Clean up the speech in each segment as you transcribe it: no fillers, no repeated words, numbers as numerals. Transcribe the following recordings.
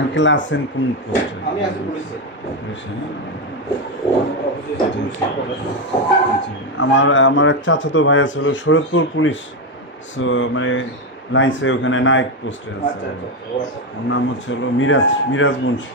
Uncle আছেন কোন পোস্টে? আমি আছি পুলিশে। আমার এক চাচাতো ভাই আছে হলো শরৎপুর পুলিশ, মানে লাইন্সে ওখানে নায়ক পোস্টে আছে। ওর নাম হচ্ছে হলো মিরাজ মুন্সি।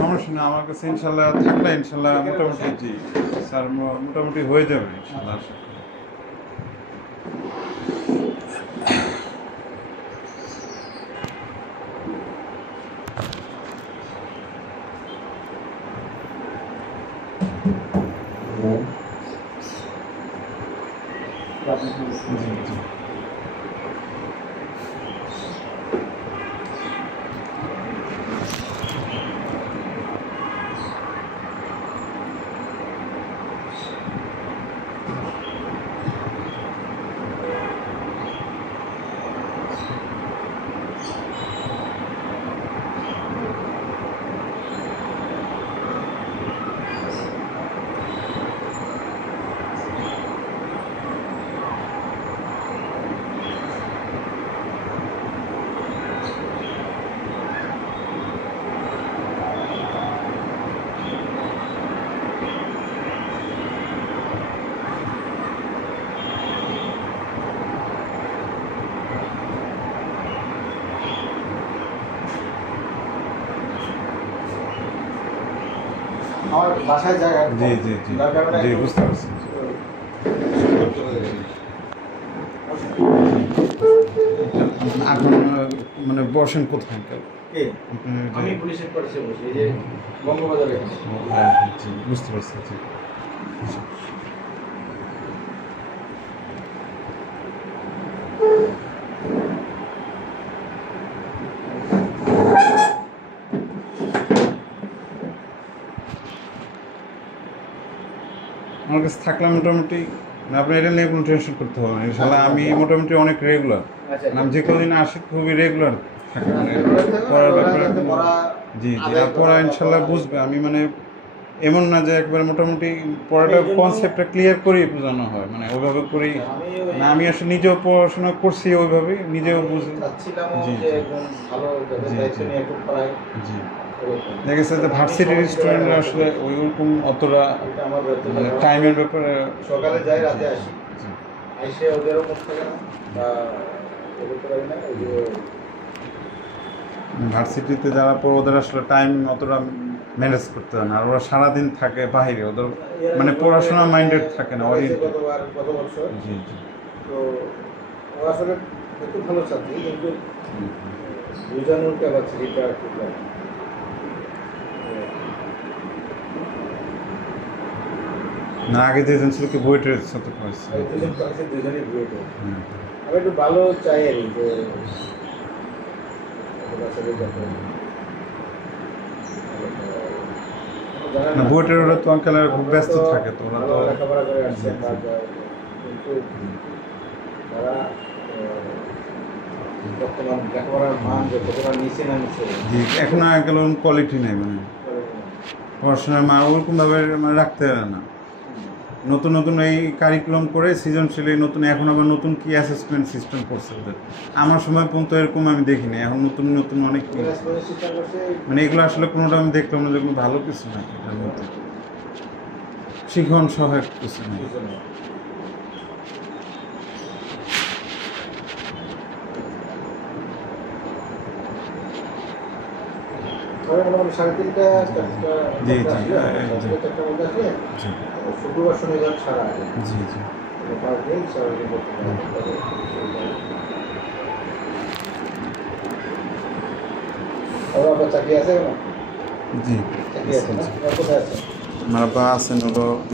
সমস্যা না, আমার কাছে ইনশাল্লাহ থাকলে ইনশাল্লাহ মোটামুটি জি স্যার মোটামুটি হয়ে যাবে ইনশাল্লাহ। জি জি আমার বাসায় জায়গা। জি জি জি জি বুঝতে পারছি। এখন মানে বসেন কোথায়? আমি পুলিশ হেডকোয়ার্টারে বসি, এই যে বঙ্গবাজারে। জি বুঝতে পারছি। জি আমার কাছে থাকলে মোটামুটি আপনি এটা নিয়ে কোনো টেনশন করতে হবে না ইনশাল্লাহ। আমি মোটামুটি অনেক রেগুলার, আমি যে কদিন আসি খুবই রেগুলার থাকি, মানে পড়ার ব্যাপারে জি জি আর পড়া ইনশাল্লাহ বুঝবে। আমি মানে এমন না যে একবার মোটামুটি পড়াটা কনসেপ্টটা ক্লিয়ার করেই বোঝানো হয়, মানে ওইভাবে করেই না। আমি আসলে নিজেও পড়াশোনা করছি ওইভাবেই, নিজেও বুঝি। জি জি দেখা গেছে যে ভার্সিটির স্টুডেন্টরা আসলে ওইরকম অতটা মানে টাইমের ব্যাপারে সকালে যাই রাতে আসি, এসে ওদেরও মুখ থাকে না ভার্সিটিতে যারা পড়ে ওদের আসলে টাইম অতটা ম্যানেজ করতে হয় না, আর ওরা সারাদিন থাকে বাইরে, ওদের মানে পড়াশোনা মাইন্ডেড থাকে না। কত বছর জি জি তো ও আসলে একটু ভালো ছাত্রী, কিন্তু বুঝানোর ক্যাপাসিটিটা খুব কম। না আগে যেজন ছিল কি বুয়েটের সাথে পড়েছে, দুজনেই বুয়েটের। আমি একটু ভালো চাই আর কি, না বুয়েটের ওরা তো আঙ্কেল খুব ব্যস্ত থাকে, তো ওরা তো লেখাপড়া করে আসছে, কিন্তু তারা বর্তমান লেখাপড়ার মান যে কতটা নিচে না নিচে, জি এখন আঙ্কেল ওরকম কোয়ালিটি নেই, মানে পড়াশোনার মান ওরকমভাবে মানে রাখতে পারে না। নতুন নতুন এই কারিকুলাম করে সৃজনশীল নতুন, এখন আবার নতুন কি অ্যাসেসমেন্ট সিস্টেম করছে ওদের, আমার সময় পর্যন্ত এরকম আমি দেখিনি। এখন নতুন নতুন অনেক মানে এগুলো আসলে কোনোটা আমি দেখলাম না যেগুলো ভালো কিছু না, এটার মধ্যে শিখন সহায়ক কিছু না। জি জি শুক্রবার শনিবার ছাড়া জি জি চাকরি আছে, জি চাকরি আছে না, কোথায় আছে? আমার বা আছেন হলো